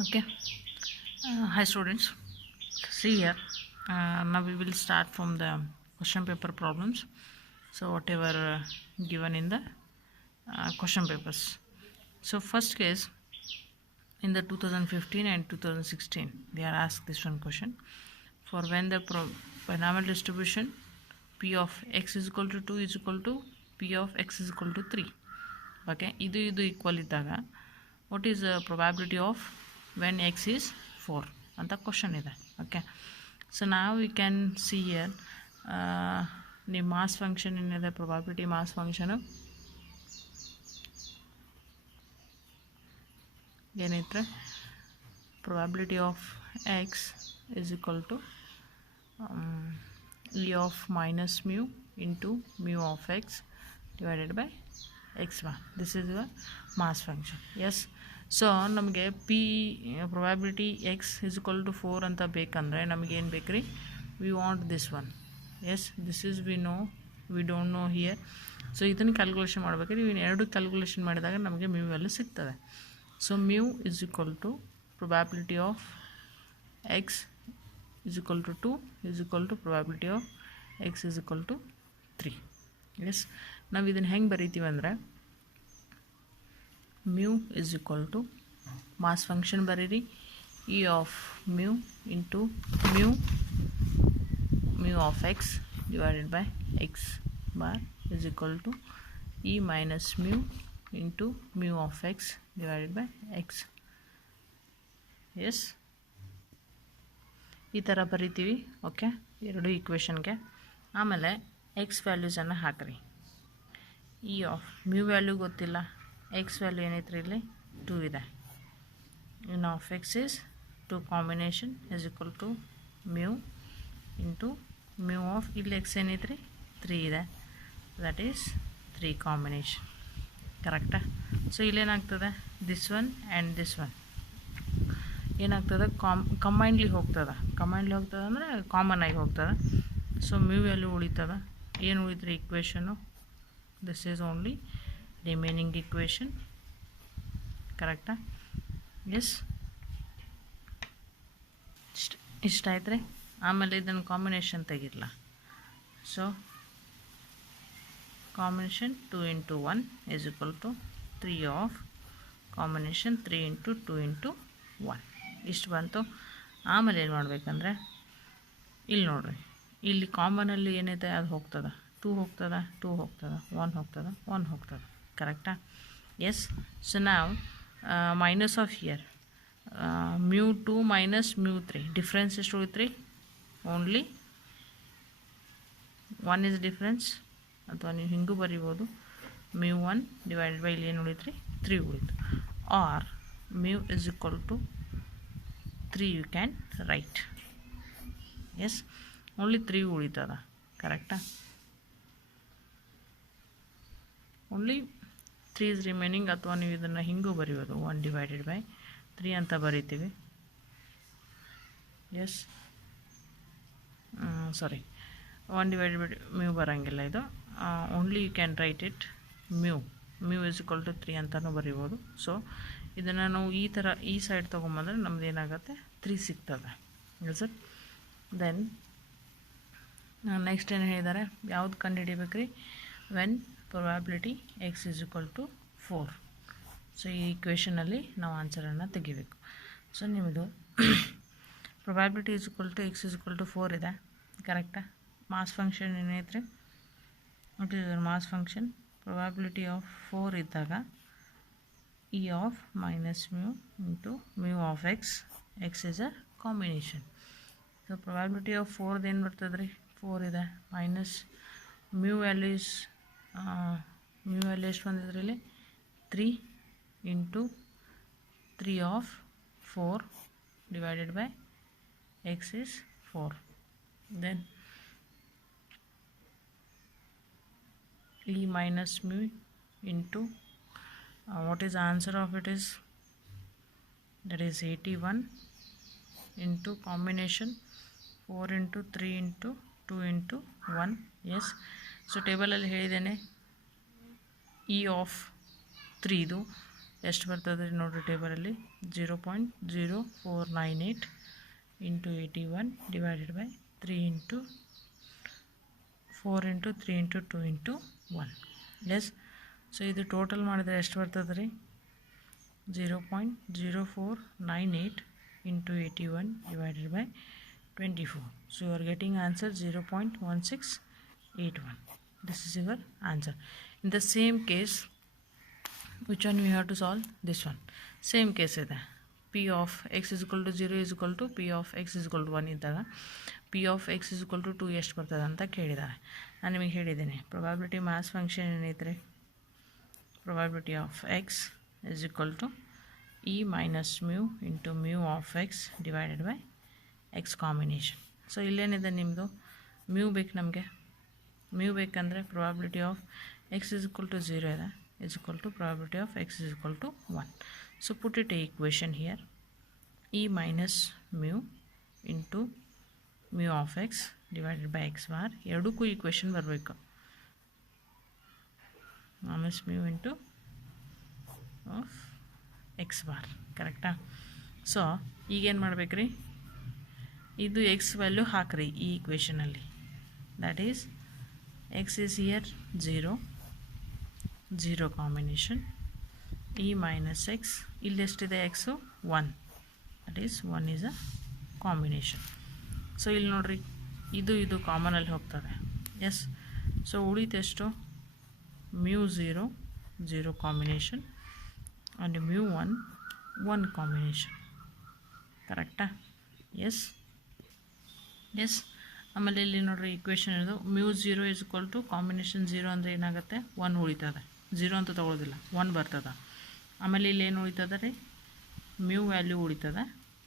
Okay. Hi students. See here. Now we will start from the question paper problems. So whatever given in the question papers. So first case in the 2015 and 2016 they are asked this one question. For when the binomial distribution p of x is equal to 2 is equal to p of x is equal to 3. Okay, ಇದು equal ಇದ್ದಾಗ what is probability of when x is 4 ಅಂತ question ಇದೆ. Okay, so ನಾವು we can see here ನಿಮ್ಮ mass function ಏನಿದೆ, probability mass function ಏನೈತ್ರೆ, probability of x is equal to e of minus mu into mu of x divided by x1. This is your mass function. Yes, so ನಮಗೆ p probability x is equal to 4 ಅಂತ ಬೇಕಂದ್ರೆ ನಮಗೆ ಏನು ಬೇಕ್ರಿ, we want this one. Yes, this is we don't know here. So ಇದನ್ನು calculation ಮಾಡಬೇಕಾದ್ರೆ ಇನ್ನು ಎರಡು ಕ್ಯಾಲ್ಕುಲೇಷನ್ ಮಾಡಿದಾಗ ನಮಗೆ ಮ್ಯೂ ವ್ಯಾಲ್ಯೂ ಸಿಗ್ತದೆ. So mu is equal to probability of x is equal to 2 is equal to probability of x is equal to 3. Yes, ನಾವು ಇದನ್ನು ಹೆಂಗೆ ಬರೀತೀವಿ ಅಂದರೆ mu is equal to mass function ಬರೀರಿ, e of mu into mu of x divided by x bar is equal to e minus mu into mu of x divided by x. Yes, ಈ ಥರ ಬರಿತೀವಿ. Okay, ಎರಡು ಈಕ್ವೇಷನ್ಗೆ. ಆಮೇಲೆ x ವ್ಯಾಲ್ಯೂಸನ್ನು ಹಾಕಿರಿ. E of mu value ಗೊತ್ತಿಲ್ಲ, x value ಏನೈತ್ರಿ, ಇಲ್ಲಿ 2 ಇದೆ. In of x is 2 combination is equal to mu into mu of, ಇಲ್ಲಿ ಎಕ್ಸ್ ಏನೈತ್ರಿ 3 ಇದೆ, ದಟ್ ಈಸ್ 3 ಕಾಂಬಿನೇಷನ್. ಕರೆಕ್ಟಾ? ಸೊ ಇಲ್ಲೇನಾಗ್ತದೆ, this one and this one ಏನಾಗ್ತದೆ, ಕಂಬೈನ್ಲಿ ಹೋಗ್ತದೆ ಅಂದರೆ ಕಾಮನ್ ಆಗಿ ಹೋಗ್ತದೆ. ಸೊ ಮ್ಯೂ ವ್ಯಾಲ್ಯೂ ಉಳಿತದ. ಏನು ಉಳಿತ್ರಿ equation, this is only remaining equation. ಕರೆಕ್ಟಾ? ಎಸ್, ಇಷ್ಟ ಆಯ್ತು ರೀ. ಆಮೇಲೆ ಇದನ್ನು ಕಾಂಬಿನೇಷನ್ ತೆಗಿರಲ್ಲ. So combination 2 into 1 is equal to 3 of combination 3 into 2 into 1 ಇಷ್ಟು ಬಂತು. ಆಮೇಲೆ ಏನು ಮಾಡಬೇಕಂದ್ರೆ ಇಲ್ಲಿ ನೋಡ್ರಿ, ಇಲ್ಲಿ ಕಾಮನಲ್ಲಿ ಏನೈತೆ ಅದು ಹೋಗ್ತದೆ, 2 ಹೋಗ್ತದೆ, 2 ಹೋಗ್ತದೆ, 1 ಹೋಗ್ತದೆ, 1 ಹೋಗ್ತದೆ. ಕರೆಕ್ಟಾ? ಎಸ್. ಸೊ ನಾವು minus of here mu 2 minus mu 3 difference ಎಷ್ಟು ಉಳಿತ್ರಿ, ಓನ್ಲಿ 1 ಇಸ್ ಡಿಫ್ರೆನ್ಸ್. ಅಥವಾ ನೀವು ಹಿಂಗೂ ಬರಿಬೋದು, ಮ್ಯೂ 1 ಡಿವೈಡೆಡ್ ಬೈ ಇಲ್ಲಿ ಏನು ಉಳಿತ್ರಿ, 3 ಉಳಿತು. Or mu is equal to 3 you can write. Yes, only 3 ಉಳಿತದ. ಕರೆಕ್ಟಾ? Only 3 is remaining. ಅಥವಾ ನೀವು ಇದನ್ನು ಹಿಂಗೂ ಬರೆಯೋದು, 1 divided by 3 ಅಂತ ಬರಿತೀವಿ. Yes, sorry, 1 divided by mu ಬರೋಂಗಿಲ್ಲ ಇದು. Only you can write it mu is equal to 3 ಅಂತಲೂ ಬರಿಬೋದು. ಸೊ ಇದನ್ನು ನಾವು ಈ ಥರ ಈ ಸೈಡ್ ತೊಗೊಂಬಂದ್ರೆ ನಮ್ದು ಏನಾಗುತ್ತೆ, 3 ಸಿಗ್ತದೆ. Is it? ದೆನ್ ನೆಕ್ಸ್ಟ್ ಏನು ಹೇಳಿದ್ದಾರೆ, ಯಾವ್ದು ಕಂಡು ಹಿಡಿಬೇಕ್ರಿ, when probability x is equal to 4. So ಈ ಇಕ್ವೇಷನಲ್ಲಿ ನಾವು ಆನ್ಸರನ್ನು ತೆಗಿಬೇಕು. ಸೊ ನಿಮ್ಮದು probability is equal to x is equal to 4 ಇದೆ. ಕರೆಕ್ಟಾ? ಮಾಸ್ ಫಂಕ್ಷನ್ ಏನೈತ್ರಿ, what is mass function, probability of 4 ಇದ್ದಾಗ e of minus mu into mu of x is a combination. So probability of 4 then ಬರ್ತದೆ ರೀ, 4 ಇದೆ, minus mu values ಎಷ್ಟು ಬಂದಿದ್ರಿ ಇಲ್ಲಿ, 3 into 3 of 4 divided by x is 4. Then e minus mu into what is the answer of it is, that is 81 into combination 4 into 3 into 2 into 1. Yes, so table ಅಲ್ಲಿ ಹೇಳಿದ್ದೇನೆ, e of 3 ಇದು ಎಷ್ಟು ಬರ್ತದೆ ರೀ ನೋಡಿರಿ ಟೇಬಲಲ್ಲಿ 0.0498 into 81 divided by 3 into 4 into 3 into 2 into 1 ಎಸ್. So ಇದು ಟೋಟಲ್ ಮಾಡಿದರೆ ಎಷ್ಟು ಬರ್ತದೆ ರೀ 0.0498 into 81 divided by 24. So you are getting answer 0.1681. This is your answer. In the same case, which one we have to solve? This one. Same case ಇದೆ. P of x is equal to 0 is equal to P of x is equal to 1 ಇದ್ದಾಗ P of x is equal to 2 ಎಷ್ಟು ಬರ್ತದೆ ಅಂತ ಕೇಳಿದ್ದಾರೆ. ನಾನು ನಿಮಗೆ ಹೇಳಿದ್ದೀನಿ probability mass function ಏನೈತ್ರಿ, probability of x is equal to e minus mu into mu of x divided by x combination. So ಇಲ್ಲೇನಿದೆ ನಿಮ್ಮದು mu ಬೇಕು ನಮಗೆ. mu ಬೇಕಂದರೆ probability of x is equal to 0 ಇದೆ is equal to probability of x is equal to 1. So put it a equation here, e minus mu into mu of x divided by x bar. ಎರಡಕ್ಕೂ equation ಬರಬೇಕು. minus mu into of x bar, ಕರೆಕ್ಟಾ? So ಈಗೇನು ಮಾಡ್ಬೇಕ್ರಿ, ಇದು x value ಹಾಕ್ರಿ ಈ ಈಕ್ವೇಷನಲ್ಲಿ. That is x is here 0 combination, e minus x, ಇಲ್ಲಿ ಎಷ್ಟಿದೆ x 1, that is 1 is a combination. So ಇಲ್ಲಿ ನೋಡಿರಿ ಇದು ಕಾಮನಲ್ಲಿ ಹೋಗ್ತದೆ. ಎಸ್. ಸೊ ಉಳಿತೆಷ್ಟು mu 0 combination and mu 1 combination, ಕರೆಕ್ಟಾ? ಎಸ್. ಆಮೇಲೆ ಇಲ್ಲಿ ನೋಡ್ರಿ ಈಕ್ವೇಷನ್ ಇದು mu 0 is equal to combination 0 ಅಂದರೆ ಏನಾಗುತ್ತೆ 1 ಉಳಿತದೆ, 0 ಅಂತ ತೊಗೊಳೋದಿಲ್ಲ 1 ಬರ್ತದೆ. ಆಮೇಲೆ ಇಲ್ಲಿ ಏನು ಉಳಿತದೆ ರೀ, mu ವ್ಯಾಲ್ಯೂ ಉಳಿತದೆ,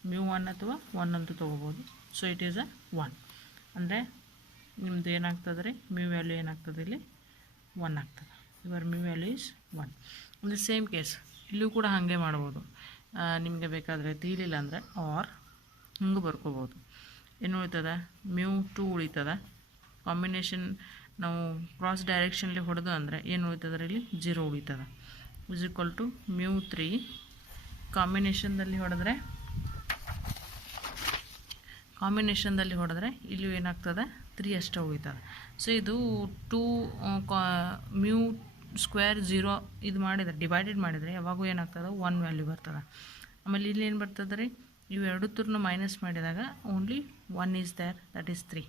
mu 1 ಅಥವಾ 1 ಅಂತ ತೊಗೋಬೋದು. ಸೊ ಇಟ್ ಈಸ್ ಅ 1 ಅಂದರೆ ನಿಮ್ಮದು ಏನಾಗ್ತದೆ ರೀ, mu ವ್ಯಾಲ್ಯೂ ಏನಾಗ್ತದೆ ಇಲ್ಲಿ 1 ಆಗ್ತದೆ. Your mu value is 1. ಅಂದರೆ ಸೇಮ್ ಕೇಸ್ ಇಲ್ಲೂ ಕೂಡ ಹಾಗೆ ಮಾಡ್ಬೋದು. ನಿಮಗೆ ಬೇಕಾದರೆ ತಿಳಿಲಿಲ್ಲ ಅಂದರೆ ಆರ್ ಹಿಂಗೆ ಬರ್ಕೋಬೋದು. ಏನು ಉಳಿತದೆ, mu 2 ಉಳಿತದೆ. ಕಾಂಬಿನೇಷನ್ ನಾವು ಕ್ರಾಸ್ ಡೈರೆಕ್ಷನ್ಲಿ ಹೊಡೆದು ಅಂದರೆ ಏನು ಉಳಿತದೆ ಇಲ್ಲಿ 0 ಉಳಿತದೆ. ಇಸ್ ಈಕ್ವಲ್ ಟು mu 3 ಕಾಂಬಿನೇಷನ್ದಲ್ಲಿ ಹೊಡೆದ್ರೆ ಇಲ್ಲಿ ಏನಾಗ್ತದೆ 3 ಅಷ್ಟೇ ಉಳಿತದೆ. ಸೊ ಇದು 2 mu ಸ್ಕ್ವೇರ್ 0 ಇದು ಮಾಡಿದರೆ ಡಿವೈಡೆಡ್ ಮಾಡಿದರೆ ಯಾವಾಗೂ ಏನಾಗ್ತದೆ 1 ವ್ಯಾಲ್ಯೂ ಬರ್ತದೆ. ಆಮೇಲೆ ಇಲ್ಲಿ ಏನು ಬರ್ತದೆ ರೀ, ಇವು ಎರಡು ತುರ್ನು ಮೈನಸ್ ಮಾಡಿದಾಗ only 1 is there, that is 3.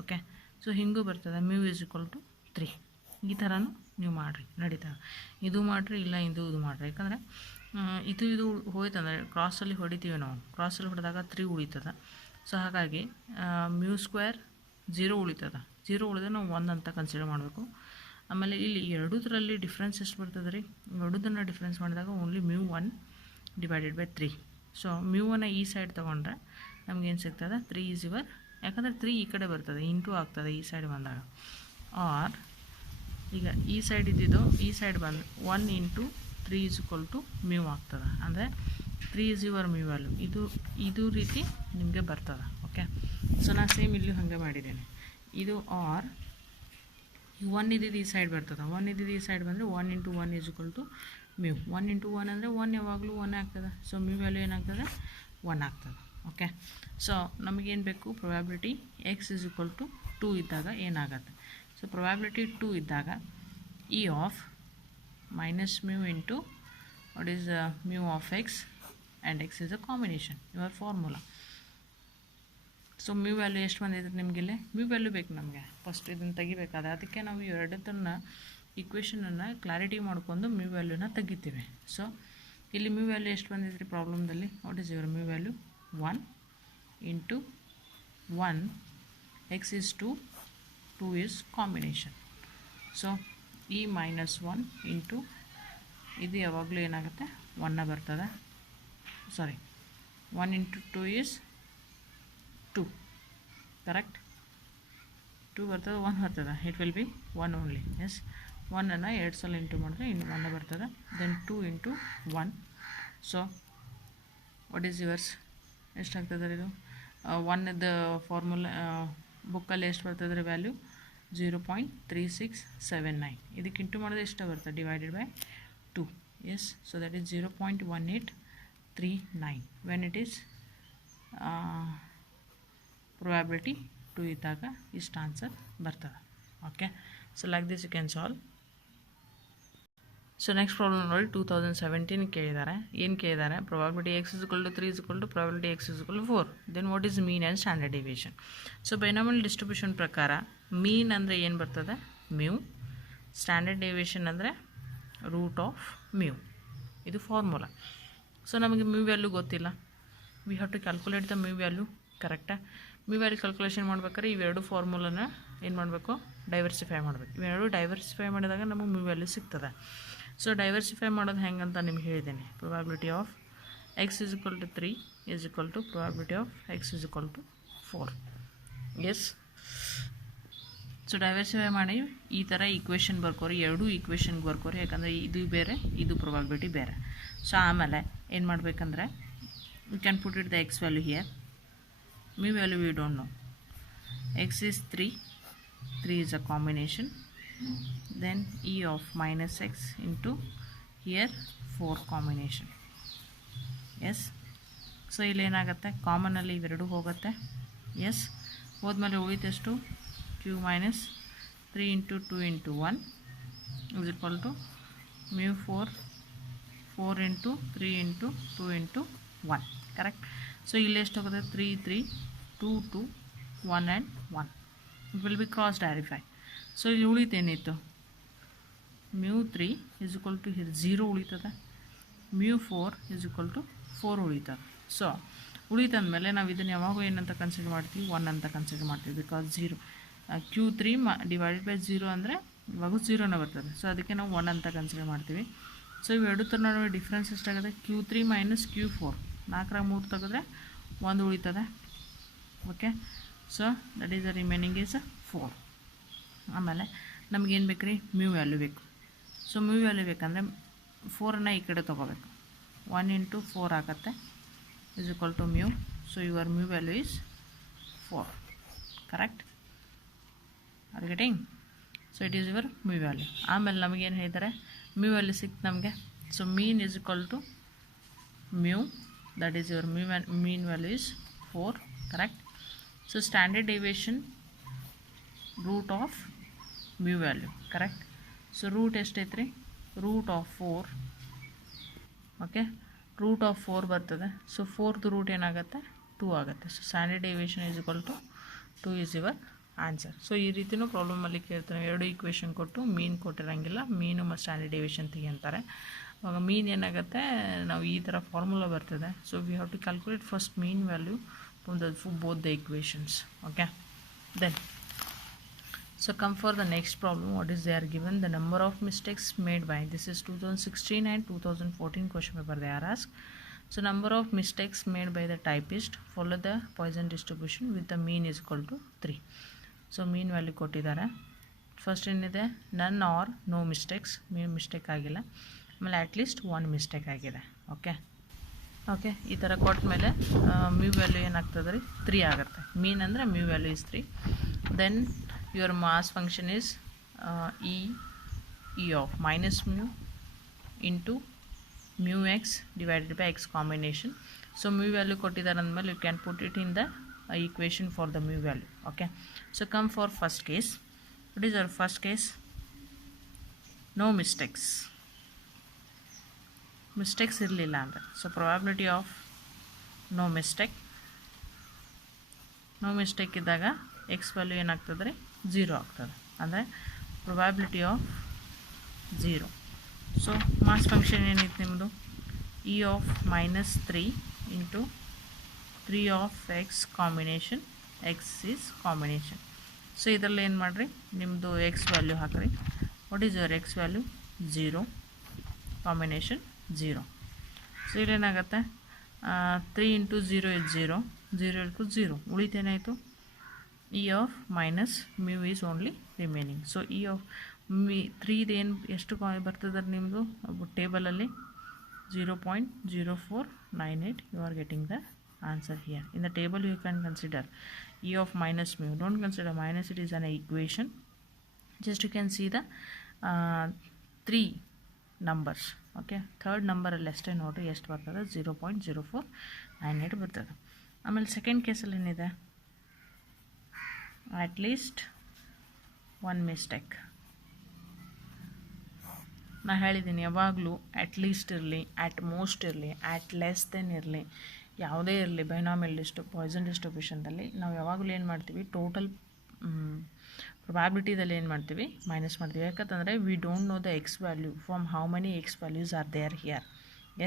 Okay. So ಹಿಂಗೂ ಬರ್ತದೆ mu ಈಸ್ ಈಕ್ವಲ್ ಟು 3. ಈ ಥರನೂ ನೀವು ಮಾಡಿರಿ, ನಡೀತದೆ. ಇದು ಮಾಡಿರಿ, ಇಲ್ಲ ಇದು ಮಾಡಿರಿ. ಯಾಕಂದರೆ ಇದು ಹೋಯ್ತಂದರೆ ಕ್ರಾಸಲ್ಲಿ ಹೊಡಿತೀವಿ ನಾವು, ಕ್ರಾಸಲ್ಲಿ ಹೊಡೆದಾಗ 3 ಉಳಿತದೆ. ಸೊ ಹಾಗಾಗಿ mu ಸ್ಕ್ವೇರ್ 0 ಉಳಿತದೆ. 0 ಉಳಿದ್ರೆ ನಾವು 1 ಅಂತ ಕನ್ಸಿಡರ್ ಮಾಡಬೇಕು. ಆಮೇಲೆ ಇಲ್ಲಿ ಎರಡೂದರಲ್ಲಿ ಡಿಫ್ರೆನ್ಸ್ ಎಷ್ಟು ಬರ್ತದೆ ರೀ, ಎರಡೂದನ್ನು ಡಿಫ್ರೆನ್ಸ್ ಮಾಡಿದಾಗ only mu 1 divided by 3. So mu 1 ಈ ಸೈಡ್ ತೊಗೊಂಡ್ರೆ ನಮಗೇನು ಸಿಗ್ತದೆ 3 ಈಸ್ ಯುವರ್, ಯಾಕಂದರೆ 3 ಈ ಕಡೆ ಬರ್ತದೆ, ಇಂಟು ಆಗ್ತದೆ ಈ ಸೈಡ್ ಬಂದಾಗ. ಆರ್ ಈಗ ಈ ಸೈಡ್ ಇದ್ದಿದ್ದು ಈ ಸೈಡ್ ಬಂದು 1 into 3 is equal to mu ಆಗ್ತದೆ. ಅಂದರೆ 3 ಈಸ್ ಯುವರ್ mu ವ್ಯಾಲ್ಯೂ. ಇದು ರೀತಿ ನಿಮಗೆ ಬರ್ತದೆ. ಓಕೆ. ಸೊ ನಾನು ಸೇಮ್ ಇಲ್ಲೂ ಹಾಗೆ ಮಾಡಿದ್ದೇನೆ. ಇದು ಆರ್ 1 ಇದ್ದಿದ್ದು ಈ ಸೈಡ್ ಬರ್ತದೆ, 1 ಇದ್ದಿದ್ದು ಈ ಸೈಡ್ ಬಂದರೆ 1 into 1 is equal to mu. 1 into 1 ಅಂದರೆ 1 ಯಾವಾಗಲೂ 1 ಆಗ್ತದೆ. ಸೊ mu ವ್ಯಾಲ್ಯೂ ಏನಾಗ್ತದೆ 1 ಆಗ್ತದೆ. ಓಕೆ. ಸೊ ನಮಗೇನು ಬೇಕು, probability x is equal to 2 ಇದ್ದಾಗ ಏನಾಗುತ್ತೆ. ಸೊ ಪ್ರೊಬ್ಯಾಬಿಲಿಟಿ 2 ಇದ್ದಾಗ e of minus mu into what is mu of x and x is a combination, your formula. So mu value ಎಷ್ಟು ಬಂದಿದೆ ನಿಮಗಿಲ್ಲಿ, mu value ಬೇಕು ನಮಗೆ. First ಇದನ್ನು ತೆಗಿಬೇಕಾದ್ರೆ ಅದಕ್ಕೆ ನಾವು ಎರಡನ್ನ ಈಕ್ವೇಷನನ್ನು ಕ್ಲಾರಿಟಿ ಮಾಡ್ಕೊಂಡು mu ವ್ಯಾಲ್ಯೂನ ತೆಗಿತೀವಿ. ಸೊ ಇಲ್ಲಿ mu ವ್ಯಾಲ್ಯೂ ಎಷ್ಟು ಬಂದಿದ್ರಿ ಪ್ರಾಬ್ಲಮ್ದಲ್ಲಿ, what is your mu value 1 into 1 x is 2 is combination. So e minus 1 into ಇದು ಯಾವಾಗಲೂ ಏನಾಗುತ್ತೆ 1 ಬರ್ತದೆ. ಸಾರಿ, 1 ಇಂಟು 2 ಈಸ್ 2, ಕರೆಕ್ಟ್. 2 ಬರ್ತದೆ, 1 ಬರ್ತದೆ, it will be 1 only. Yes. 1ಅನ್ನು 2 ಸಲ ಇಂಟು ಮಾಡಿದ್ರೆ ಇನ್ನು 1 ಬರ್ತದೆ. Then 2 into 1. So what is yours, ಎಷ್ಟಾಗ್ತದೆ ಇದು 1ದ ಫಾರ್ಮುಲಾ ಬುಕ್ಕಲ್ಲಿ ಎಷ್ಟು ಬರ್ತದೆ ರೀ ವ್ಯಾಲ್ಯೂ 0.3679. ಇದಕ್ಕೆ ಇಂಟು ಮಾಡಿದ್ರೆ ಎಷ್ಟು ಬರ್ತದೆ, divided by 2. Yes, so that is 0.1839 when it is probability 2 ಇದ್ದಾಗ ಇಷ್ಟು ಆನ್ಸರ್ ಬರ್ತದೆ. Okay, so like this you can solve. So next problem ನೋಡಿ 2017 ಕೇಳಿದ್ದಾರೆ. ಏನು ಕೇಳಿದ್ದಾರೆ? Probability x = 3 = probability x = 4. Then what is mean and standard deviation? So binomial distribution ಪ್ರಕಾರ mean ಅಂದರೆ ಏನು ಬರ್ತದೆ? ಮ್ಯೂ. ಸ್ಟ್ಯಾಂಡರ್ಡ್ ಡಿವಿಯೇಷನ್ ಅಂದರೆ ರೂಟ್ ಆಫ್ ಮ್ಯೂ. ಇದು ಫಾರ್ಮುಲಾ. ಸೊ ನಮಗೆ ಮ್ಯೂ ವ್ಯಾಲ್ಯೂ ಗೊತ್ತಿಲ್ಲ. We have to calculate the mu value. ಕರೆಕ್ಟಾ? Mu value calculation ಮಾಡ್ಬೇಕಾದ್ರೆ ಇವೆರಡು ಫಾರ್ಮುಲಾನ ಏನು ಮಾಡಬೇಕು? ಡೈವರ್ಸಿಫೈ ಮಾಡಬೇಕು. ಇವೆರಡು ಡೈವರ್ಸಿಫೈ ಮಾಡಿದಾಗ ನಮಗೆ ಮ್ಯೂ ವ್ಯಾಲ್ಯೂ ಸಿಗ್ತದೆ. ಸೊ ಡೈವರ್ಸಿಫೈ ಮಾಡೋದು ಹೆಂಗೆ ಅಂತ ನಿಮ್ಗೆ ಹೇಳಿದ್ದೀನಿ. Probability of x = 3 = probability of x = 4. Yes, so diversify ಮಾಡಿ ಈ ಥರ ಈಕ್ವೇಷನ್ ಬರ್ಕೋರಿ, ಎರಡೂ ಈಕ್ವೇಷನ್ಗೆ ಬರ್ಕೋರಿ. ಯಾಕಂದರೆ ಇದು ಬೇರೆ, ಇದು ಪ್ರೊಬಬಿಲಿಟಿ ಬೇರೆ. ಸೊ ಆಮೇಲೆ ಏನು ಮಾಡಬೇಕಂದ್ರೆ you can put it the x value here. Mu value we don't know. x is 3 is a combination, then e of minus x into here 4 combination. yes, so ಇಲ್ಲಿ ಏನಾಗುತ್ತೆ? ಕಾಮನಲ್ಲಿ ಇವೆರಡು ಹೋಗುತ್ತೆ. ಎಸ್, ಹೋದ್ಮೇಲೆ ಉಳಿದಷ್ಟು q minus 3 into 2 into 1 is equal to mu 4 into 3 into 2 into 1. Correct? So ಇಲ್ಲಿ ಎಷ್ಟು ಹೋಗುತ್ತೆ? 3 3 2 2 1 and 1. it will be cross verify. So ಇಲ್ಲಿ ಉಳಿತೇನಿತ್ತು? mu 3 is equal to here 0 ಉಳಿತದೆ, mu 4 is equal to 4 ಉಳಿತದೆ. ಸೊ ಉಳಿತಂದಮೇಲೆ ನಾವು ಇದನ್ನು ಯಾವಾಗೂ ಏನಂತ ಕನ್ಸಿಡರ್ ಮಾಡ್ತೀವಿ? 1 ಅಂತ ಕನ್ಸಿಡರ್ ಮಾಡ್ತೀವಿ. ಬಿಕಾಸ್ 0 Q3 ಡಿವೈಡೆಡ್ ಬೈ 0 ಅಂದರೆ ಇವಾಗ 0ನೇ ಬರ್ತದೆ. ಸೊ ಅದಕ್ಕೆ ನಾವು 1 ಅಂತ ಕನ್ಸಿಡರ್ ಮಾಡ್ತೀವಿ. ಸೊ ಇವೆರಡು ಥರ ನಡುವೆ ಡಿಫ್ರೆನ್ಸ್ ಎಷ್ಟಾಗುತ್ತೆ? Q3 minus Q4. 4 3 ತೆಗೆದ್ರೆ 1 ಉಳಿತದೆ. Okay, so that is the remaining is 4. ಆಮೇಲೆ ನಮಗೇನು ಬೇಕು ರೀ? ಮ್ಯೂ ವ್ಯಾಲ್ಯೂ ಬೇಕು. ಸೊ ಮ್ಯೂ ವ್ಯಾಲ್ಯೂ ಬೇಕಂದರೆ 4ನ್ನು ಈ ಕಡೆ ತೊಗೋಬೇಕು. 1 into 4 ಆಗುತ್ತೆ is equal to mu. So your mu value is 4. Correct? Are getting? So it is your mu value. ಆಮೇಲೆ ನಮಗೇನು ಹೇಳಿದ್ದಾರೆ? ಮ್ಯೂ ವ್ಯಾಲ್ಯೂ ಸಿಕ್ತು ನಮಗೆ. So mean is equal to mu, that is your mean value is 4. Correct? So standard deviation root of mu value. Correct? So root ಎಷ್ಟೈತ್ರಿ? root of 4. Okay, root of 4 ಬರ್ತದೆ. So 4th root ಏನಾಗುತ್ತೆ? 2 ಆಗುತ್ತೆ. So standard deviation is equal to 2 is your answer. So ಈ ರೀತಿಯೂ ಪ್ರಾಬ್ಲಮಲ್ಲಿ ಕೇಳ್ತಾರೆ. ಎರಡು equation ಕೊಟ್ಟು ಮೀನ್ ಕೊಟ್ಟಿರೋಂಗಿಲ್ಲ, ಮೀನು ಮತ್ತು ಸ್ಟ್ಯಾಂಡರ್ಡ್ ಡಿವಿಯೇಷನ್ ತೆಗಿಂತಾರೆ. ಅವಾಗ ಮೀನ್ ಏನಾಗುತ್ತೆ? ನಾವು ಈ ಥರ ಫಾರ್ಮುಲಾ ಬರ್ತದೆ. So we have to calculate first mean value from both the equations. Okay, then so come for the next problem. What is they are given? The number of mistakes made by, this is 2016 and 2014 question paper they are asked. So number of mistakes made by the typist, follow the Poisson distribution with the mean is equal to 3. So mean value ಕೊಟ್ಟಿದ್ದಾರೆ. First ಏನಿದೆ? ನನ್ R no mistakes. Mistake ಆಗಿಲ್ಲ. ಆಮೇಲೆ at least 1 mistake ಆಗಿದೆ. Okay, ಈ ಥರ ಕೊಟ್ಟ ಮೇಲೆ ಮ್ಯೂ ವ್ಯಾಲ್ಯೂ ಏನಾಗ್ತದೆ ರೀ? 3 ಆಗುತ್ತೆ. ಮೀನ್ ಅಂದರೆ mu value is 3. Then your mass function is e of minus mu into mu x divided by x combination. So mu value kottidare andmele you can put it in the equation for the mu value. Okay, so come for first case. What is our first case? No mistakes irlilla andre. So probability of no mistake ಇದ್ದಾಗ x value ಏನಾಗ್ತದೆ ರೀ? 0 ಆಗ್ತದೆ. ಅಂದರೆ probability of 0. So mass function ಏನಿತ್ತು ನಿಮ್ಮದು? e of minus 3 into 3 of x combination. x is combination. So ಇದರಲ್ಲಿ ಏನು ಮಾಡಿರಿ? ನಿಮ್ಮದು x ವ್ಯಾಲ್ಯೂ ಹಾಕಿರಿ. What is your x value? 0 combination 0. So ಇಲ್ಲೇನಾಗುತ್ತೆ? 3 into 0 is 0. 0 into 0 ಉಳಿತೇನಾಯಿತು? e of minus mu is only remaining. ಸೊ e of 3 ಏನು ಎಷ್ಟು ಬರ್ತದೆ ನಿಮ್ಮದು ಟೇಬಲಲ್ಲಿ? 0.0498. you are getting the answer here. In the table you can consider e of minus mu. Don't consider minus, it is an equation. Just you can see the 3 numbers. Okay third ನಂಬರಲ್ಲಿ ಅಷ್ಟೇ ನೋಡಿರಿ ಎಷ್ಟು ಬರ್ತದೆ 0.0498 ಬರ್ತದೆ. ಆಮೇಲೆ second ಕೇಸಲ್ಲಿ ಏನಿದೆ, at least one mistake. ನಾ ಹೇಳಿದ್ದೀನಿ ಯಾವಾಗಲೂ ಅಟ್ಲೀಸ್ಟ್ ಇರಲಿ, ಅಟ್ ಮೋಸ್ಟ್ ಇರಲಿ, ಅಟ್ ಲೆಸ್ ದೆನ್ ಇರಲಿ, ಯಾವುದೇ ಇರಲಿ ಬೈನಾಮಿಯಲ್ ಪಾಯ್ಸನ್ ಡಿಸ್ಟ್ರಿಬ್ಯೂಷನ್ದಲ್ಲಿ ನಾವು ಯಾವಾಗಲೂ ಏನು ಮಾಡ್ತೀವಿ, ಟೋಟಲ್ ಪ್ರೊಬ್ಯಾಬಿಲಿಟಿದಲ್ಲಿ ಏನು ಮಾಡ್ತೀವಿ, ಮೈನಸ್ ಮಾಡ್ತೀವಿ. ಯಾಕಂತಂದರೆ we don't know the x value from how many x values are there here.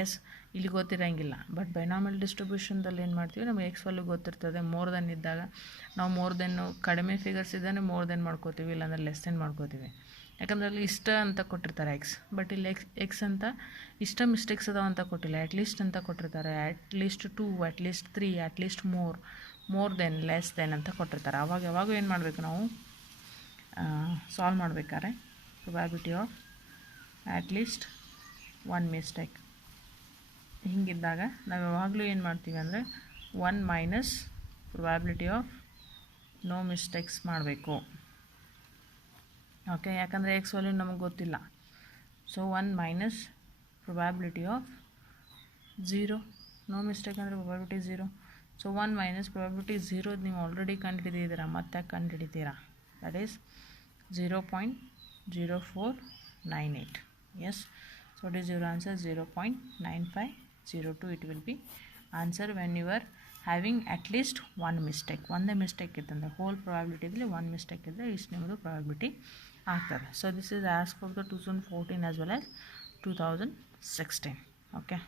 Yes, ಇಲ್ಲಿ ಗೊತ್ತಿರೋಂಗಿಲ್ಲ. ಬಟ್ ಬೈನಾಮಿಯಲ್ ಡಿಸ್ಟ್ರಿಬ್ಯೂಷನ್ದಲ್ಲಿ ಏನು ಮಾಡ್ತೀವಿ, ನಮಗೆ ಎಕ್ಸ್ ವ್ಯಾಲ್ಯೂ ಗೊತ್ತಿರ್ತದೆ. ಮೋರ್ ದೆನ್ ಇದ್ದಾಗ ನಾವು ಮೋರ್ ದೆನ್ ಕಡಿಮೆ ಫಿಗರ್ಸ್ ಇದ್ದಾನೆ ಮೋರ್ ದೆನ್ ಮಾಡ್ಕೋತೀವಿ, ಇಲ್ಲಾಂದರೆ ಲೆಸ್ ದೆನ್ ಮಾಡ್ಕೋತೀವಿ. ಯಾಕಂದರೆ ಅಲ್ಲಿ ಇಷ್ಟ ಅಂತ ಕೊಟ್ಟಿರ್ತಾರೆ ಎಕ್ಸ್, ಬಟ್ ಇಲ್ಲಿ ಎಕ್ಸ್ ಅಂತ ಇಷ್ಟ ಮಿಸ್ಟೇಕ್ಸ್ ಅದಾವ ಅಂತ ಕೊಟ್ಟಿಲ್ಲ, ಅಟ್ಲೀಸ್ಟ್ ಅಂತ ಕೊಟ್ಟಿರ್ತಾರೆ. At least 2, at least 3, at least more than, less than ಅಂತ ಕೊಟ್ಟಿರ್ತಾರೆ. ಅವಾಗ ಯಾವಾಗ ಏನು ಮಾಡಬೇಕು ನಾವು ಸಾಲ್ವ್ ಮಾಡಬೇಕಾದ್ರೆ probability of at least one mistake ಹಿಂಗಿದ್ದಾಗ ನಾವು ಯಾವಾಗಲೂ ಏನು ಮಾಡ್ತೀವಿ ಅಂದರೆ 1 minus probability of no mistakes ಮಾಡಬೇಕು. ಓಕೆ, ಯಾಕಂದರೆ ಎಕ್ಸ್ ವ್ಯಾಲ್ಯೂ ನಮಗೆ ಗೊತ್ತಿಲ್ಲ. So 1 minus probability of 0, no mistake ಅಂದರೆ ಪ್ರೊಬ್ಯಾಬಿಲಿಟಿ 0. ಸೊ 1 ಮೈನಸ್ ಪ್ರೊಬ್ಯಾಬಿಲಿಟಿ 0 ನೀವು ಆಲ್ರೆಡಿ ಕಂಡುಹಿಡಿದಿದ್ದೀರಾ, ಮತ್ತೆ ಕಂಡುಹಿಡಿತೀರಾ. That is 0.0498. Yes, so it is your answer 0.9502. It will be answer when you are having at least one mistake. ಒಂದೇ mistake ಇತ್ತಂದರೆ hole ಪ್ರೊಬ್ಯಾಬಿಲಿಟಿದಲ್ಲಿ ಒಂದು mistake ಇದ್ದರೆ ಇಷ್ಟು ನಿಮ್ಮದು ಪ್ರೊಬ್ಯಾಬಿಲಿಟಿ ಆಗ್ತದೆ. So this is as for the 2014 as well as 2016. Okay,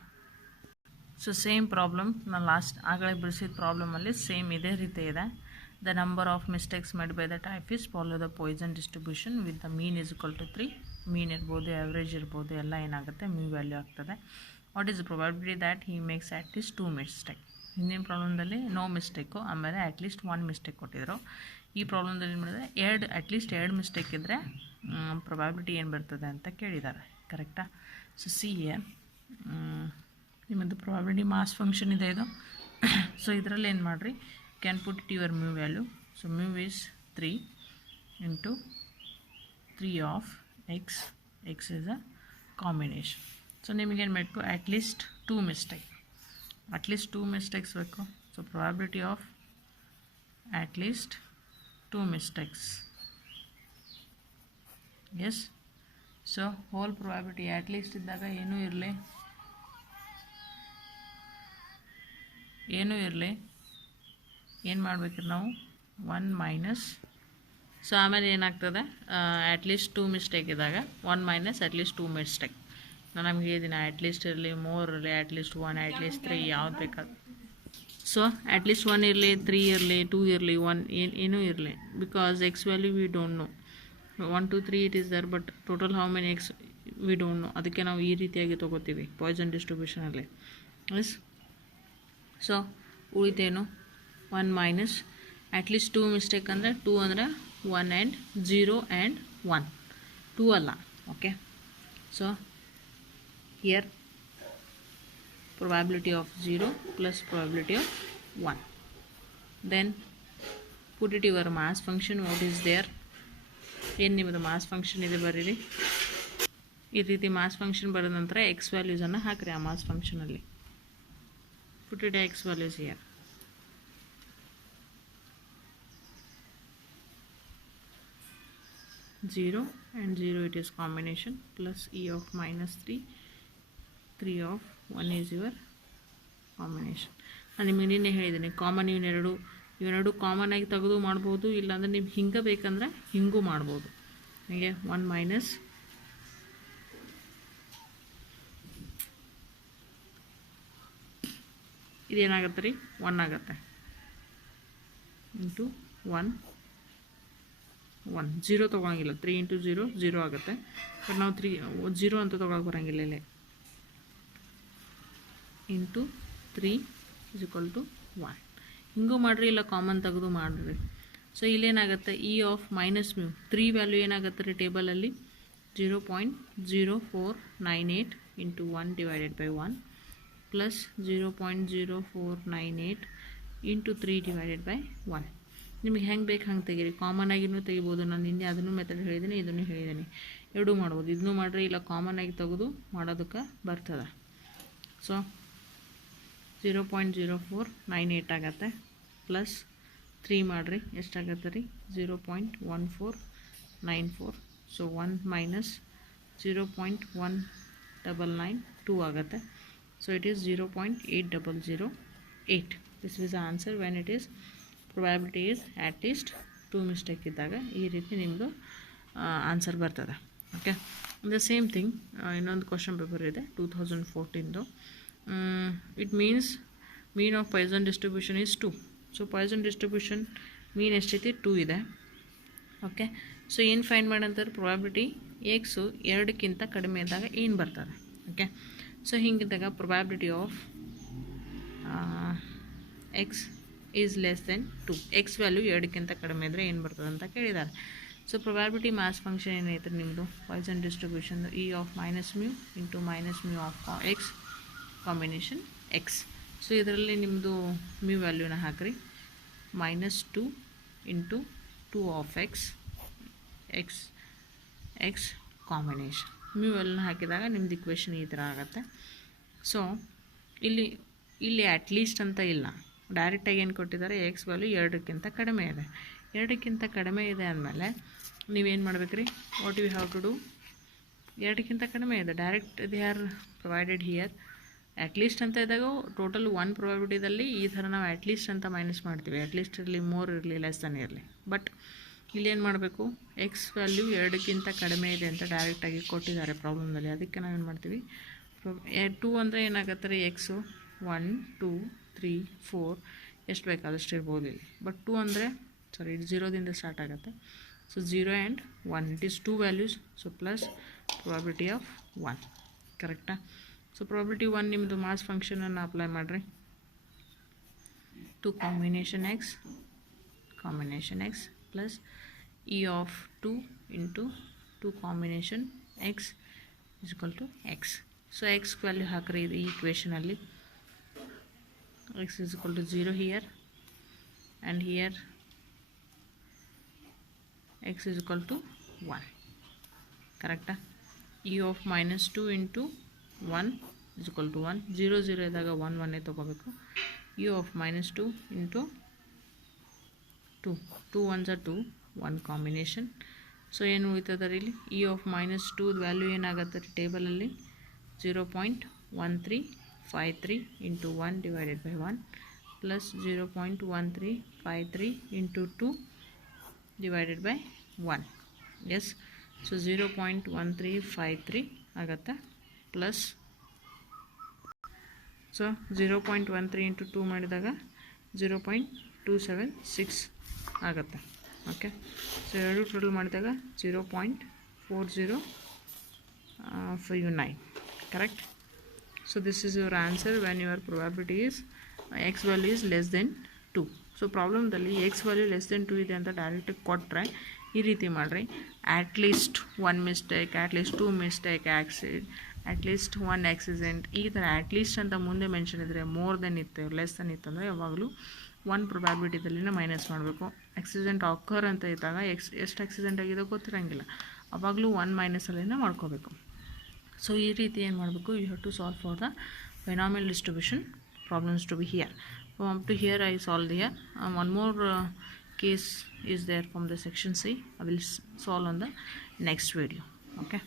so same problem ನಾನು ಆಗಲೇ ಬಿಡಿಸಿದ ಪ್ರಾಬ್ಲಮಲ್ಲಿ ಸೇಮ್ ಇದೇ ರೀತಿ ಇದೆ. The number of mistakes made by the typist follow the Poisson distribution with the mean is equal to 3. ಮೀನ್ ಇರ್ಬೋದು, average ಇರ್ಬೋದು, ಎಲ್ಲ ಏನಾಗುತ್ತೆ ಮ್ಯೂ ವ್ಯಾಲ್ಯೂ ಆಗ್ತದೆ. What is the probability that he makes at least 2 mistake. ಹಿಂದಿನ ಪ್ರಾಬ್ಲಮ್ದಲ್ಲಿ no mistake, ಆಮೇಲೆ at least 1 mistake ಕೊಟ್ಟಿದ್ರು. ಈ ಪ್ರಾಬ್ಲಮ್ದಲ್ಲಿ ಏನು ಮಾಡಿದರೆ ಅಟ್ಲೀಸ್ಟ್ 2 ಮಿಸ್ಟೇಕ್ ಇದ್ದರೆ ಪ್ರೊಬ್ಯಾಬಿಲಿಟಿ ಏನು ಬರ್ತದೆ ಅಂತ ಕೇಳಿದ್ದಾರೆ. ಕರೆಕ್ಟಾ? ಸೊ ಸಿ ನಿಮ್ಮದು ಪ್ರೊಬ್ಯಾಬಿಲಿಟಿ ಮಾಸ್ ಫಂಕ್ಷನ್ ಇದೆ ಇದು. ಸೊ ಇದರಲ್ಲಿ ಏನು ಮಾಡಿರಿ, can put it your mu value. So mu is 3 into 3 of x. X is a combination. So ನಿಮಗೆ ಏನು ಬೇಕು, at least 2 mistake. At least 2 mistakes ಬೇಕು. So probability of at least 2 mistakes. Yes. So whole probability at least ಇದ್ದಾಗ ಏನೂ ಇರಲಿ ಏನು ಮಾಡಬೇಕು ನಾವು 1 ಮೈನಸ್. ಸೊ ಆಮೇಲೆ ಏನಾಗ್ತದೆ, ಅಟ್ಲೀಸ್ಟ್ 2 ಮಿಸ್ಟೇಕ್ ಇದ್ದಾಗ 1 ಮೈನಸ್ ಅಟ್ಲೀಸ್ಟ್ 2 ಮಿಸ್ಟೇಕ್. ನಾನು ನಮಗೆ ಹೇಳಿದ್ದೀನಿ ಅಟ್ಲೀಸ್ಟ್ ಇರಲಿ, ಮೋರ್ ಇರಲಿ, ಅಟ್ಲೀಸ್ಟ್ 1, ಅಟ್ಲೀಸ್ಟ್ 3 ಯಾವ್ದು ಬೇಕಾದ. ಸೊ ಅಟ್ಲೀಸ್ಟ್ 1 ಇರಲಿ, 3 ಇರಲಿ, 2 ಇರಲಿ, 1 ಏನೂ ಇರಲಿ, because x value we don't know. 1 2 3 it is there, but total how many x we don't know. ಅದಕ್ಕೆ ನಾವು ಈ ರೀತಿಯಾಗಿ ತೊಗೋತೀವಿ ಪಾಯ್ಸನ್ ಡಿಸ್ಟ್ರಿಬ್ಯೂಷನಲ್ಲಿ. ಎಸ್, ಸೊ ಉಳಿತೇನು 1 ಮೈನಸ್ ಅಟ್ಲೀಸ್ಟ್ 2 ಮಿಸ್ಟೇಕ್ ಅಂದರೆ 2 ಅಂದರೆ 1 ಆ್ಯಂಡ್ 0 ಆ್ಯಂಡ್ 1, 2 ಅಲ್ಲ. Okay, so here probability of 0 plus probability of 1. Then put it your mass function. What is there? ಏನು ನಿಮ್ಮದು ಮಾಸ್ ಫಂಕ್ಷನ್ ಇದೆ ಬರೀರಿ. ಈ ರೀತಿ ಮಾಸ್ ಫಂಕ್ಷನ್ ಬರೆದ ನಂತರ ಎಕ್ಸ್ ವ್ಯಾಲ್ಯೂಸನ್ನು ಹಾಕಿರಿ ಆ mass ಫಂಕ್ಷನಲ್ಲಿ. put it x values here. Zero and 0 it is combination plus e of minus 3, 3 of 1 is your combination. ನಾನು ನಿಮಗೆ ನಿನ್ನೆ ಹೇಳಿದ್ದೀನಿ ಕಾಮನ್ ಇವೆರಡು ಕಾಮನ್ ಆಗಿ ತೆಗೆದು ಮಾಡ್ಬೋದು, ಇಲ್ಲಾಂದರೆ ನೀವು ಹಿಂಗೆ ಬೇಕಂದ್ರೆ ಹಿಂಗೂ ಮಾಡ್ಬೋದು. ಹೀಗೆ 1 ಮೈನಸ್ ಇದೇನಾಗುತ್ತೆ ರೀ 1 ಆಗುತ್ತೆ ಇಂಟು 1 0 ತೊಗೊಳಂಗಿಲ್ಲ. 3 ಇಂಟು 0 ಆಗುತ್ತೆ. ಬಟ್ ನಾವು 0 ಅಂತ ತೊಗೊಳಕ್ಕೆ ಬರೋಂಗಿಲ್ಲ ಇಲ್ಲೇ. Into 3 is equal to 1. ಹಿಂಗೂ ಮಾಡಿರಿ, ಇಲ್ಲ ಕಾಮನ್ ತೆಗೆದು ಮಾಡಿರಿ. ಸೊ ಇಲ್ಲೇನಾಗುತ್ತೆ e of minus mu 3 value ಏನಾಗುತ್ತೆ ರೀ ಟೇಬಲಲ್ಲಿ 0.0498 into 1 divided by 1 plus 0.0498 into 3 divided by 1. ನಿಮಗೆ ಹೆಂಗೆ ಬೇಕು ಹಂಗೆ ತೆಗೀರಿ, ಕಾಮನ್ ಆಗಿನೂ ತೆಗಿಬೋದು. ನಾನು ನಿನ್ನೆ ಅದನ್ನು ಮೆಥಡ್ ಹೇಳಿದ್ದೀನಿ, ಇದನ್ನು ಹೇಳಿದ್ದೀನಿ. ಎರಡೂ ಮಾಡ್ಬೋದು, ಇದನ್ನೂ ಮಾಡಿರಿ ಇಲ್ಲ ಕಾಮನ್ ಆಗಿ ತೆಗೆದು ಮಾಡೋದಕ್ಕೆ ಬರ್ತದೆ. ಸೊ 0.0498 ಆಗತ್ತೆ ಪ್ಲಸ್ 3 ಮಾಡಿರಿ ಎಷ್ಟಾಗತ್ತೆ ರೀ 0.1494. ಸೊ 1 ಮೈನಸ್ 0.1992 ಆಗುತ್ತೆ. So it is 0.8008. This is the answer when it is probability is at least 2 mistake ಇದ್ದಾಗ ಈ ರೀತಿ ನಿಮ್ಮದು ಆನ್ಸರ್ ಬರ್ತದೆ. ಓಕೆ, ದ ಸೇಮ್ ಥಿಂಗ್ ಇನ್ನೊಂದು ಕ್ವಶನ್ ಪೇಪರ್ ಇದೆ 2014. It means mean of Poisson distribution is 2. So Poisson distribution mean ಎಷ್ಟೈತಿ 2 ಇದೆ. Okay, so ಏನು ಫೈಂಡ್ ಮಾಡಂತಾರೆ ಪ್ರೊಬ್ಯಾಬಿಲಿಟಿ ಎಕ್ಸು 2ಕ್ಕಿಂತ ಕಡಿಮೆ ಇದ್ದಾಗ ಏನು ಬರ್ತದೆ. ಓಕೆ, ಸೊ ಹಿಂಗಿದ್ದಾಗ probability of x is less than 2. X value 2ಕ್ಕಿಂತ ಕಡಿಮೆ ಇದ್ದರೆ ಏನು ಬರ್ತದೆ ಅಂತ ಕೇಳಿದ್ದಾರೆ. ಸೊ ಪ್ರೊಬ್ಯಾಬಿಲಿಟಿ ಮಾಸ್ ಫಂಕ್ಷನ್ ಏನೈತೆ ನಿಮ್ಮದು ಪಾಯ್ಸನ್ ಡಿಸ್ಟ್ರಿಬ್ಯೂಷನ್ದು e of minus mu into minus mu of x combination x. So ಇದರಲ್ಲಿ ನಿಮ್ಮದು ಮ್ಯೂ ವ್ಯಾಲ್ಯೂನ ಹಾಕಿರಿ -2 into 2 of x combination. Mu value ಹಾಕಿದಾಗ ನಿಮ್ದು ಇಕ್ವೇಷನ್ ಈ ಥರ ಆಗುತ್ತೆ. ಸೊ ಇಲ್ಲಿ ಅಟ್ಲೀಸ್ಟ್ ಅಂತ ಇಲ್ಲ, ಡೈರೆಕ್ಟಾಗಿ ಏನು ಕೊಟ್ಟಿದ್ದಾರೆ ಎಕ್ಸ್ ವ್ಯಾಲ್ಯೂ 2ಕ್ಕಿಂತ ಕಡಿಮೆ ಇದೆ. 2ಕ್ಕಿಂತ ಕಡಿಮೆ ಇದೆ ಅಂದಮೇಲೆ ನೀವೇನು ಮಾಡ್ಬೇಕು ರೀ, what you have to do, 2ಕ್ಕಿಂತ ಕಡಿಮೆ ಇದೆ direct they are provided here. At least ಅಂತ ಇದ್ದಾಗ ಟೋಟಲ್ 1 ಪ್ರೊಬ್ಯಾಬಿಲಿಟಿದಲ್ಲಿ ಈ ಥರ ನಾವು ಅಟ್ಲೀಸ್ಟ್ ಅಂತ ಮೈನಸ್ ಮಾಡ್ತೀವಿ, ಅಟ್ಲೀಸ್ಟ್ ಇರಲಿ ಮೋರ್ ಇರಲಿ ಲೆಸ್ ದನ್ ಇರಲಿ. ಬಟ್ ಇಲ್ಲೇನು ಮಾಡಬೇಕು, ಎಕ್ಸ್ ವ್ಯಾಲ್ಯೂ 2ಕ್ಕಿಂತ ಕಡಿಮೆ ಇದೆ ಅಂತ ಡೈರೆಕ್ಟಾಗಿ ಕೊಟ್ಟಿದ್ದಾರೆ ಪ್ರಾಬ್ಲಮ್ನಲ್ಲಿ. ಅದಕ್ಕೆ ನಾವೇನು ಮಾಡ್ತೀವಿ 2 ಅಂದರೆ ಏನಾಗುತ್ತೆ ರೀ ಎಕ್ಸು 1 2 3 4 ಎಷ್ಟು ಬೇಕಾದಷ್ಟು ಇರ್ಬೋದು ಇಲ್ಲಿ. ಬಟ್ 2 ಅಂದರೆ ಸಾರಿ ಇದು 0ದಿಂದ ಸ್ಟಾರ್ಟ್ ಆಗುತ್ತೆ. So 0 and 1 it is 2 values. So plus probability of 1 ಕರೆಕ್ಟಾ. ಸೊ ಪ್ರೊಬ್ಯಾಬಿಲಿಟಿ 1 ನಿಮ್ಮದು ಮಾಸ್ ಫಂಕ್ಷನನ್ನು ಅಪ್ಲೈ ಮಾಡಿರಿ to combination x plus e of 2 into 2 combination x is equal to x. So x value ಹಾಕಿರಿ ಇದು ಈ ಇಕ್ವೇಷನಲ್ಲಿ x is equal to 0 here and here x is equal to 1 correct. e of -2 into 1 is equal to 1. 0 0 ಇದ್ದಾಗ 1 1 ತಗೋಬೇಕು. e of -2 into 2 2 1s are 2 1 combination. So ಏನು ಉಳಿತದ ಇಲ್ಲಿ e of -2 value ಏನಾಗುತ್ತೆ ಟೇಬಲಲ್ಲಿ 0.1353 into 1 divided by 1 plus 0.1353 into 2 divided by 1. Yes, so 0.1353 agata plus so 0.13 into 2 ಮಾಡಿದಾಗ 0.276 agata. Okay, so ಎರಡು total ಮಾಡಿದಾಗ 0.4059 correct. So this is your answer when your probability is x value is less than 2. So problem dalli x value less than 2 ಇದೆ ಅಂತ direct ಕೊಟ್ಟರೆ ಈ ರೀತಿ ಮಾಡಿರಿ, at least 1 mistake, at least 2 mistake, at least 1 accident, ಈ ಥರ at least ಅಂತ ಮುಂದೆ ಮೆನ್ಷನ್ ಇದ್ದರೆ ಮೋರ್ ದೆನ್ ಇತ್ತು ಲೆಸ್ ದೆನ್ ಇತ್ತು ಅಂದರೆ ಯಾವಾಗಲೂ 1 ಪ್ರೊಬ್ಯಾಬಿಲಿಟಿದಲ್ಲಿನ ಮೈನಸ್ ಮಾಡಬೇಕು. ಆಕ್ಸಿಡೆಂಟ್ ಆಕರ್ ಅಂತ ಇದ್ದಾಗ ಎಷ್ಟು ಆಕ್ಸಿಡೆಂಟ್ ಆಗಿದೆ ಗೊತ್ತಿರೋಂಗಿಲ್ಲ, ಅವಾಗಲೂ 1 ಮೈನಸಲ್ಲಿನ ಮಾಡ್ಕೋಬೇಕು. ಸೊ ಈ ರೀತಿ ಏನು ಮಾಡಬೇಕು, you have to solve for the binomial distribution problems to be here. Up to here I solved here. One more case is there from the section C. I will solve on the next video. Okay.